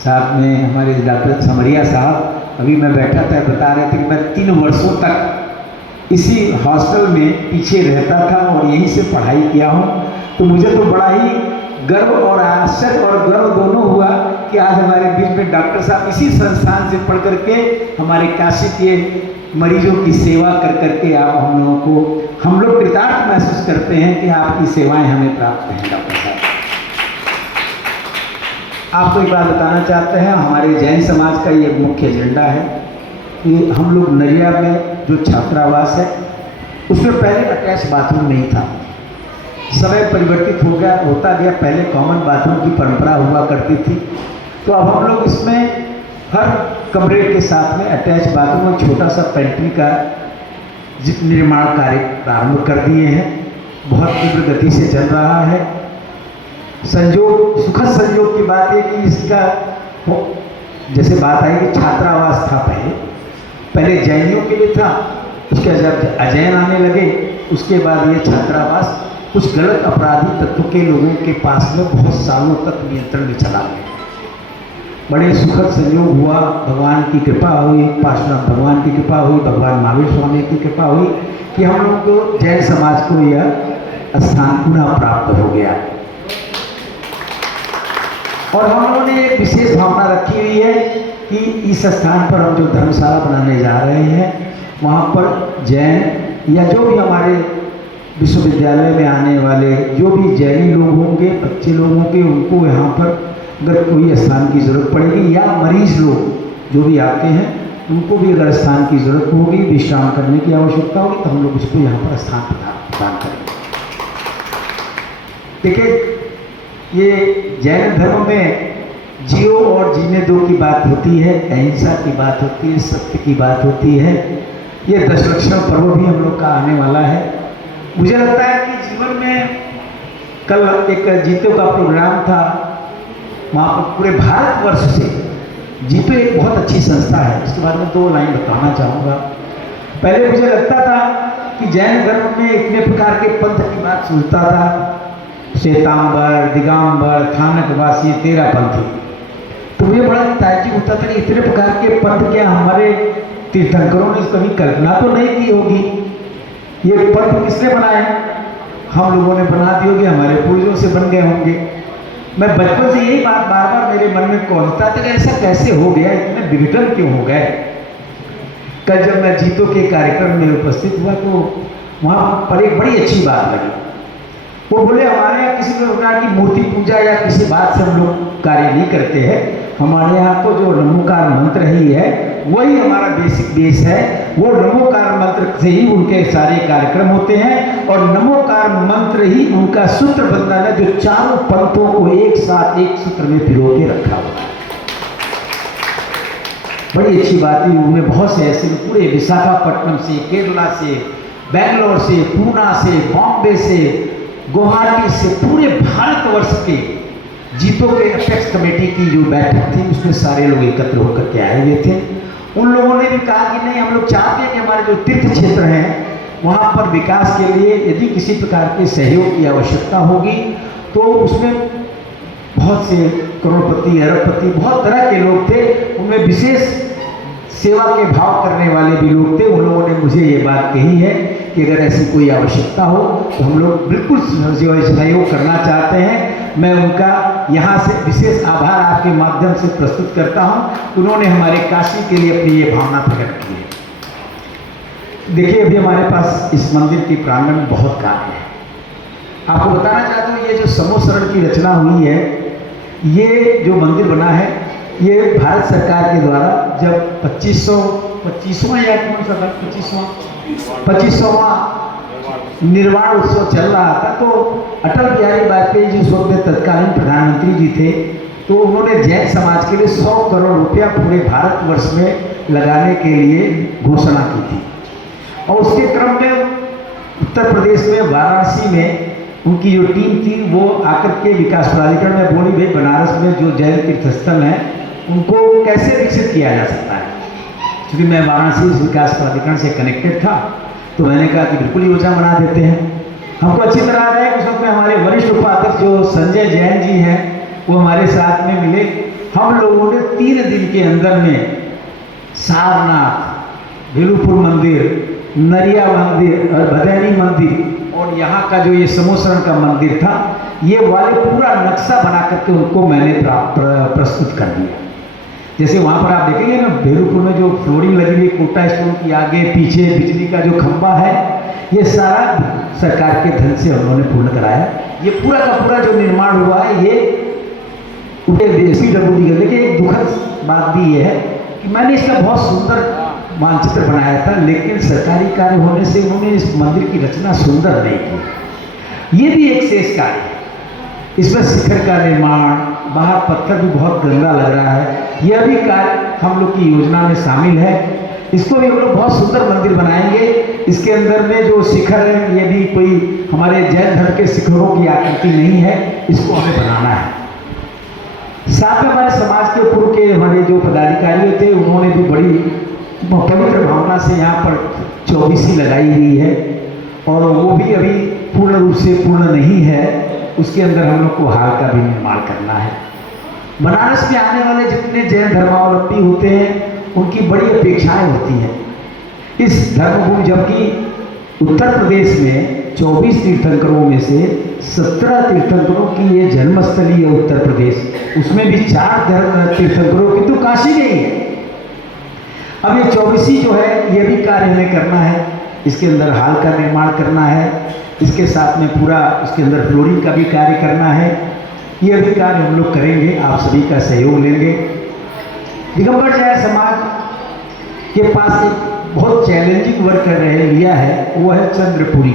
साथ में हमारे डॉक्टर समरिया साहब, अभी मैं बैठा था, बता रहे थे कि मैं 3 वर्षों तक इसी हॉस्टल में पीछे रहता था और यहीं से पढ़ाई किया हूँ। तो मुझे तो बड़ा ही गर्व और आश्चर्य और गर्व दोनों हुआ कि आज हमारे बीच में डॉक्टर साहब इसी संस्थान से पढ़ करके हमारे काशी के मरीजों की सेवा कर करके आप हम लोगों को, हम लोग कृतार्थ महसूस करते हैं कि आपकी सेवाएं हमें प्राप्त हैं। डॉक्टर साहब, आपको एक बात बताना चाहते हैं, हमारे जैन समाज का ये मुख्य एजेंडा है कि हम लोग नरिया में जो छात्रावास है उसमें पहले अटैच बाथरूम नहीं था, समय परिवर्तित हो गया, होता गया, पहले कॉमन बाथरूम की परंपरा हुआ करती थी। तो अब हम लोग इसमें हर कमरे के साथ में अटैच बाथरूम और छोटा सा पेंट्री का निर्माण कार्य प्रारंभ कर दिए हैं। बहुत तीव्र गति से चल रहा है। संयोग, सुखद संयोग की बात है कि इसका जैसे बात आई कि छात्रावास था पहले जैनियों के लिए था, उसके जब अजैन आने लगे उसके बाद ये छात्रावास कुछ गलत अपराधी तत्व के लोगों के पास में बहुत सालों तक नियंत्रण में चला गया। बड़े सुखद संयोग हुआ, भगवान की कृपा हुई, पार्श्वनाथ भगवान की कृपा हुई, भगवान महावीर स्वामी की कृपा हुई कि हम लोग को जैन समाज को यह स्थान पुनः प्राप्त हो गया। और हम लोगों ने एक विशेष भावना रखी हुई है कि इस स्थान पर हम जो धर्मशाला बनाने जा रहे हैं वहाँ पर जैन या जो भी हमारे विश्वविद्यालय में आने वाले जो भी जैनी लोग होंगे, बच्चे लोग होंगे, उनको यहाँ पर अगर कोई स्थान की ज़रूरत पड़ेगी या मरीज लोग जो भी आते हैं उनको भी अगर स्थान की ज़रूरत होगी, विश्राम करने की आवश्यकता होगी, तो हम लोग उसको यहाँ पर स्थान प्रदान करेंगे। देखिए, ये जैन धर्म में जियो और जीने दो की बात होती है, अहिंसा की बात होती है, सत्य की बात होती है। ये 10 लक्षण पर्व भी हम लोग का आने वाला है। मुझे लगता है कि जीवन में कल एक जीतो का प्रोग्राम था, वहाँ पर पूरे भारतवर्ष से, जीतो एक बहुत अच्छी संस्था है, इसके बारे में 2 लाइन बताना चाहूँगा। पहले मुझे लगता था कि जैन धर्म में इतने प्रकार के पंथ की बात सुनता था, श्वेतांबर, दिगंबर, थानकवासी, 13 पंथी, तो मुझे बड़ा ताज्जुब होता था कि इतने प्रकार के पंथ क्या हमारे तीर्थंकरों ने कभी कल्पना तो नहीं की होगी। ये पंथ किसने बनाए? हम लोगों ने बना दी होगी, हमारे पूर्वजों से बन गए होंगे। मैं बचपन से यही बात बार बार मेरे मन में कौंधता था कि ऐसा कैसे हो गया, इतने विघटन क्यों हो गए। कल जब मैं जीतो के कार्यक्रम में उपस्थित हुआ तो वहाँ पर एक बड़ी अच्छी बात लगी। वो बोले हमारे यहाँ किसी प्रकार की मूर्ति पूजा या किसी बात से हम लोग कार्य नहीं करते हैं, हमारे यहाँ तो जो नमोकार मंत्र ही है वही हमारा बेसिक बेस है। वो नमोकार मंत्र से ही उनके सारे कार्यक्रम होते हैं और नमोकार मंत्र ही उनका सूत्र बंधन है जो चारों पंथों को एक साथ एक सूत्र में पिरो के रखा हुआ है। बड़ी अच्छी बात है। उनमें बहुत से ऐसे पूरे विशाखापट्टनम से, केरला से, बेंगलोर से, पूना से, बॉम्बे से, गुवाहाटी से, पूरे भारतवर्ष के जीतो के अपेक्स कमेटी की जो बैठक थी उसमें सारे लोग एकत्र होकर के आए हुए थे। उन लोगों ने भी कहा कि नहीं, हम लोग चाहते हैं कि हमारे जो तीर्थ क्षेत्र हैं वहाँ पर विकास के लिए यदि किसी प्रकार के सहयोग की आवश्यकता होगी तो उसमें बहुत से करोड़पति, अरबपति, बहुत तरह के लोग थे, उनमें विशेष सेवा के भाव करने वाले भी लोग थे। उन लोगों ने मुझे ये बात कही है कि अगर ऐसी कोई आवश्यकता हो तो हम लोग बिल्कुल सहयोग करना चाहते हैं। मैं उनका यहाँ से विशेष आभार आपके माध्यम से प्रस्तुत करता हूँ। उन्होंने हमारे काशी के लिए अपनी ये भावना प्रकट की है। देखिए, अभी हमारे पास इस मंदिर के प्रांगण में बहुत कार्य है। आपको बताना चाहता हूँ, ये जो समोसरण की रचना हुई है, ये जो मंदिर बना है ये भारत सरकार के द्वारा जब 25वां या कौन सा 25वां निर्माण उत्सव चल रहा था तो अटल बिहारी वाजपेयी जी उस वक्त तत्कालीन प्रधानमंत्री जी थे, तो उन्होंने जैन समाज के लिए 100 करोड़ रुपया पूरे भारतवर्ष में लगाने के लिए घोषणा की थी। और उसके क्रम में उत्तर प्रदेश में वाराणसी में उनकी जो टीम थी वो आकर के विकास प्राधिकरण में बोली, भाई बनारस में जो जैन तीर्थस्थल हैं उनको कैसे विकसित किया जा सकता है। क्योंकि मैं वाराणसी विकास प्राधिकरण से कनेक्टेड था तो मैंने कहा कि बिल्कुल योजना बना देते हैं। हमको अच्छी तरह है कि उस वक्त में हमारे वरिष्ठ उपाध्यक्ष जो संजय जैन जी हैं वो हमारे साथ में मिले। हम लोगों ने 3 दिन के अंदर में सारनाथ, बेलूपुर मंदिर, नरिया मंदिर और भदैनी मंदिर और यहाँ का जो ये समोसरण का मंदिर था, ये वाले पूरा नक्शा बना करके उनको मैंने प्रस्तुत कर दिया। जैसे वहाँ पर आप देखेंगे ना, बेलूपुर में जो फ्लोरिंग लगी हुई कोटा स्टोन की आगे पीछे बिजली का जो खंभा है, ये सारा सरकार के धन से उन्होंने पूर्ण कराया। ये पूरा का पूरा जो निर्माण हुआ है, ये PWD का। देखिए एक दुखद बात भी ये है कि मैंने इसका बहुत सुंदर मानचित्र बनाया था, लेकिन सरकारी कार्य होने से उन्होंने इस मंदिर की रचना सुंदर नहीं की। ये भी एक शेष कार्य है। इसमें शिखर का निर्माण, बाहर पत्थर भी बहुत गंदा लग रहा है, यह भी कार्य हम लोग की योजना में शामिल है। इसको भी हम लोग बहुत सुंदर मंदिर बनाएंगे। इसके अंदर में जो शिखर है, ये भी कोई हमारे जैन धर्म के शिखरों की आकृति नहीं है, इसको हमें बनाना है। साथ में हमारे समाज के पूर्व के हमारे जो पदाधिकारी थे, उन्होंने भी बड़ी पवित्र भावना से यहाँ पर 24 लगाई हुई है, और वो भी अभी पूर्ण रूप से पूर्ण नहीं है। उसके अंदर हम लोग को हाल का भी निर्माण करना है। बनारस में आने वाले जितने जैन धर्मावलंबी होते हैं, उनकी बड़ी अपेक्षाएं होती हैं इस धर्मभूमि, जबकि उत्तर प्रदेश में 24 तीर्थंकरों में से 17 तीर्थंकरों की ये जन्मस्थली है उत्तर प्रदेश, उसमें भी 4 तीर्थंकरों की तो काशी गई है। अब ये 24 जो है, ये भी कार्य हमें करना है। इसके अंदर हाल का निर्माण करना है, इसके साथ में पूरा इसके अंदर फ्लोरिंग का भी कार्य करना है। ये भी कार्य हम लोग करेंगे, आप सभी का सहयोग लेंगे। दिगंबर जैन समाज के पास एक बहुत चैलेंजिंग वर्क कर रहे लिया है, वो है चंद्रपुरी।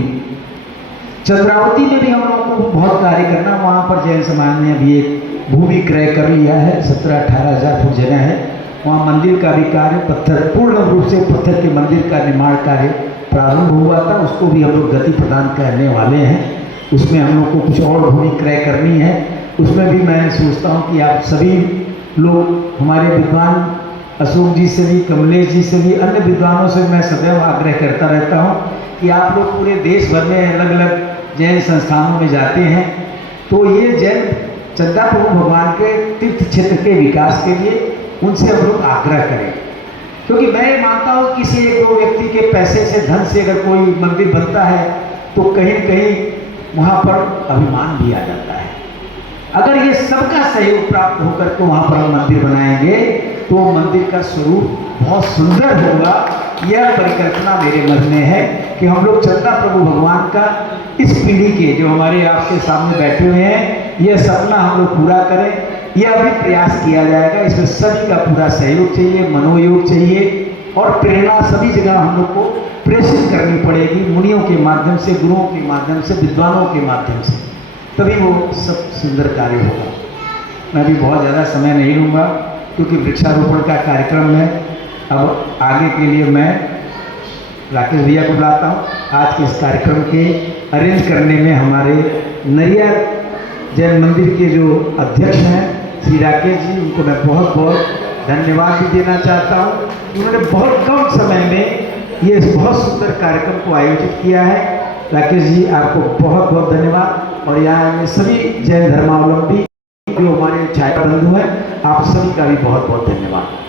चंद्रावती में भी हम लोगों को बहुत कार्य करना। वहाँ पर जैन समाज ने अभी एक भूमि क्रय कर लिया है, 17-18 हज़ार फुट जगह है। वहाँ मंदिर का भी कार्य, पत्थर पूर्ण रूप से पत्थर के मंदिर का निर्माण कार्य प्रारंभ हुआ था, उसको भी हम लोग गति प्रदान करने वाले हैं। उसमें हम लोग को कुछ और भूमि क्रय करनी है। उसमें भी मैं सोचता हूँ कि आप सभी लोग, हमारे विद्वान अशोक जी से भी, कमलेश जी से भी, अन्य विद्वानों से मैं सदैव आग्रह करता रहता हूँ कि आप लोग पूरे देश भर में अलग अलग जैन संस्थानों में जाते हैं, तो ये जैन चंदा प्रभु भगवान के तीर्थ क्षेत्र के विकास के लिए उनसे हम लोग आग्रह करें। क्योंकि मैं ये मानता हूँ किसी एक दो व्यक्ति के पैसे से, धन से अगर कोई मंदिर बनता है, तो कहीं न कहीं वहाँ पर अभिमान भी आ जाता है। अगर ये सबका सहयोग प्राप्त होकर के वहाँ पर हम मंदिर बनाएंगे, तो मंदिर का स्वरूप बहुत सुंदर होगा। यह परिकल्पना मेरे मन में है कि हम लोग चंदा प्रभु भगवान का इस पीढ़ी के जो हमारे आपके सामने बैठे हुए हैं, यह सपना हम लोग पूरा करें। यह भी प्रयास किया जाएगा। इसमें सभी का पूरा सहयोग चाहिए, मनोयोग चाहिए, और प्रेरणा सभी जगह हम लोग को प्रेषित करनी पड़ेगी, मुनियों के माध्यम से, गुरुओं के माध्यम से, विद्वानों के माध्यम से, तभी वो सब सुंदर कार्य होगा। मैं भी बहुत ज़्यादा समय नहीं लूँगा, क्योंकि वृक्षारोपण का कार्यक्रम है। अब आगे के लिए मैं राकेश भैया को बुलाता हूँ। आज के इस कार्यक्रम के अरेंज करने में हमारे नरिया जैन मंदिर के जो अध्यक्ष हैं श्री राकेश जी, उनको मैं बहुत बहुत धन्यवाद भी देना चाहता हूँ। उन्होंने बहुत कम समय में ये बहुत सुंदर कार्यक्रम को आयोजित किया है। राकेश जी, आपको बहुत बहुत धन्यवाद। और यहाँ में सभी जैन धर्मावलंबी जो हमारे छाया बंधु हैं, आप सभी का भी बहुत बहुत धन्यवाद।